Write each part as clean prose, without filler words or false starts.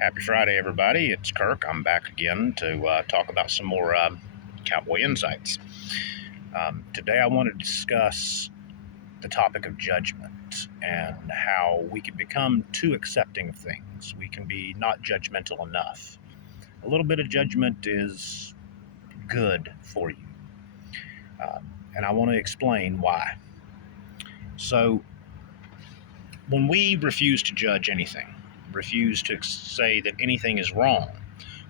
Happy Friday, everybody. It's Kirk. I'm back again to talk about some more cowboy insights. Today, I want to discuss the topic of judgment and how we can become too accepting of things. We can be not judgmental enough. A little bit of judgment is good for you. And I want to explain why. So, when we refuse to judge anything, refuse to say that anything is wrong,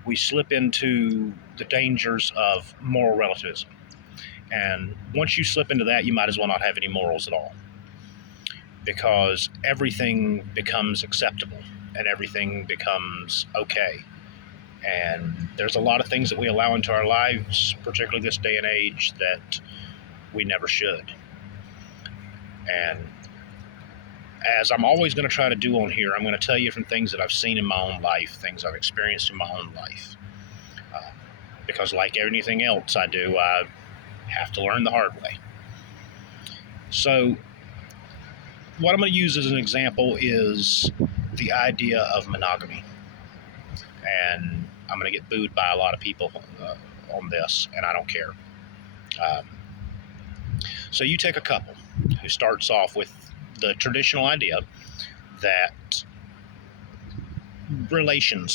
we slip into the dangers of moral relativism. And once you slip into that, you might as well not have any morals at all because everything becomes acceptable and everything becomes okay. And there's a lot of things that we allow into our lives, particularly this day and age, that we never should. And as I'm always going to try to do on here, I'm going to tell you from things that I've seen in my own life, things I've experienced in my own life. Because, like anything else I do, I have to learn the hard way. So, what I'm going to use as an example is the idea of monogamy. And I'm going to get booed by a lot of people on this, and I don't care. Um, so, you take a couple who starts off with the traditional idea that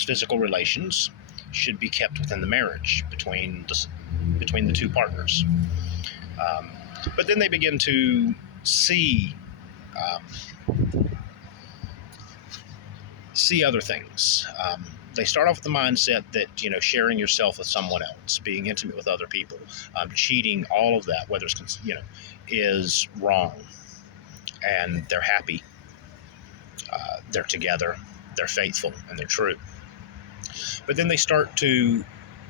physical relations, should be kept within the marriage between the two partners. But then they begin to see other things. They start off with the mindset that sharing yourself with someone else, being intimate with other people, cheating, all of that, whether it's is wrong, and they're happy, they're together, they're faithful, and they're true. But then they start to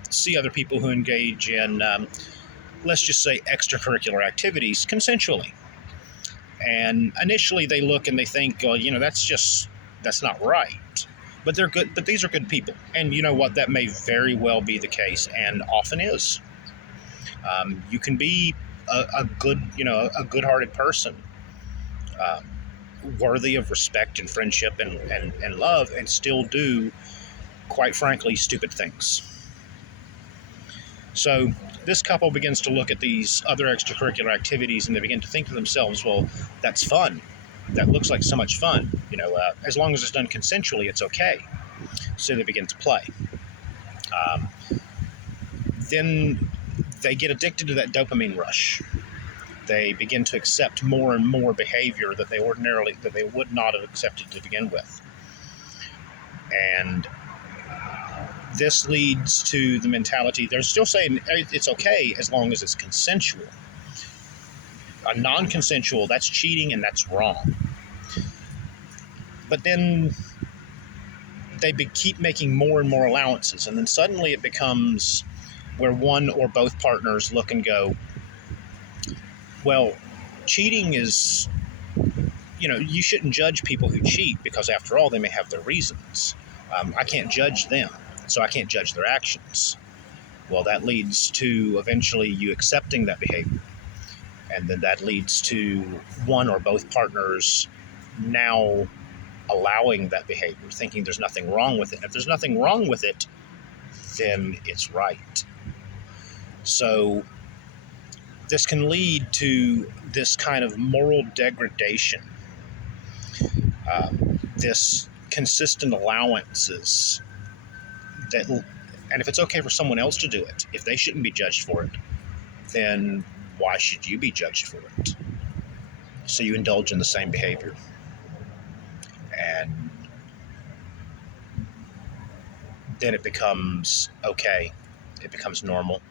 see other people who engage in, let's just say, extracurricular activities consensually. And initially they look and they think, well, that's not right. But they're good. But these are good people. And you know what? That may very well be the case, and often is. You can be a good-hearted person, worthy of respect and friendship and love, and still do, quite frankly, stupid things. So this couple begins to look at these other extracurricular activities, and they begin to think to themselves, well, that's fun. That looks like so much fun. As long as it's done consensually, it's okay. So they begin to play. Then they get addicted to that dopamine rush. They begin to accept more and more behavior that they would not have accepted to begin with. And this leads to the mentality, they're still saying it's okay as long as it's consensual. A non-consensual, that's cheating and that's wrong. But then they keep making more and more allowances, and then suddenly it becomes where one or both partners look and go, well, cheating is, you shouldn't judge people who cheat because after all, they may have their reasons. I can't judge them, so I can't judge their actions. Well, that leads to eventually you accepting that behavior. And then that leads to one or both partners now allowing that behavior, thinking there's nothing wrong with it. And if there's nothing wrong with it, then it's right. So this can lead to this kind of moral degradation, this consistent allowances and if it's okay for someone else to do it, if they shouldn't be judged for it, then why should you be judged for it? So you indulge in the same behavior. And then it becomes okay. It becomes normal.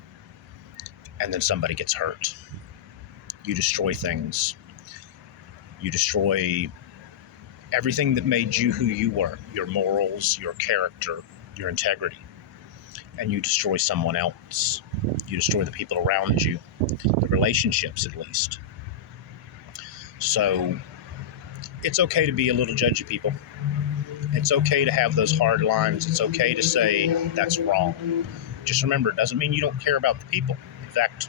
And then somebody gets hurt. You destroy things. You destroy everything that made you who you were, your morals, your character, your integrity. And you destroy someone else. You destroy the people around you, the relationships at least. So it's okay to be a little judgy, people. It's okay to have those hard lines. It's okay to say that's wrong. Just remember, it doesn't mean you don't care about the people. In fact,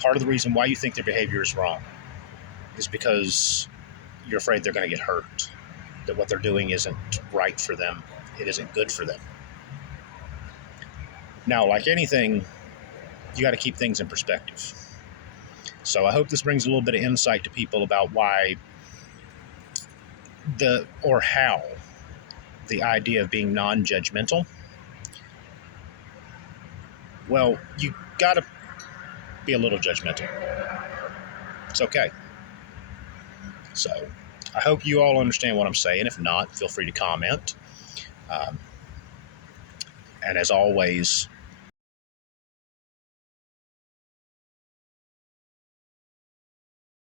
part of the reason why you think their behavior is wrong is because you're afraid they're going to get hurt, that what they're doing isn't right for them, it isn't good for them. Now, like anything, you got to keep things in perspective. So I hope this brings a little bit of insight to people about why how the idea of being non-judgmental. Well, you got to be a little judgmental. It's okay. So I hope you all understand what I'm saying. If not, feel free to comment. And as always,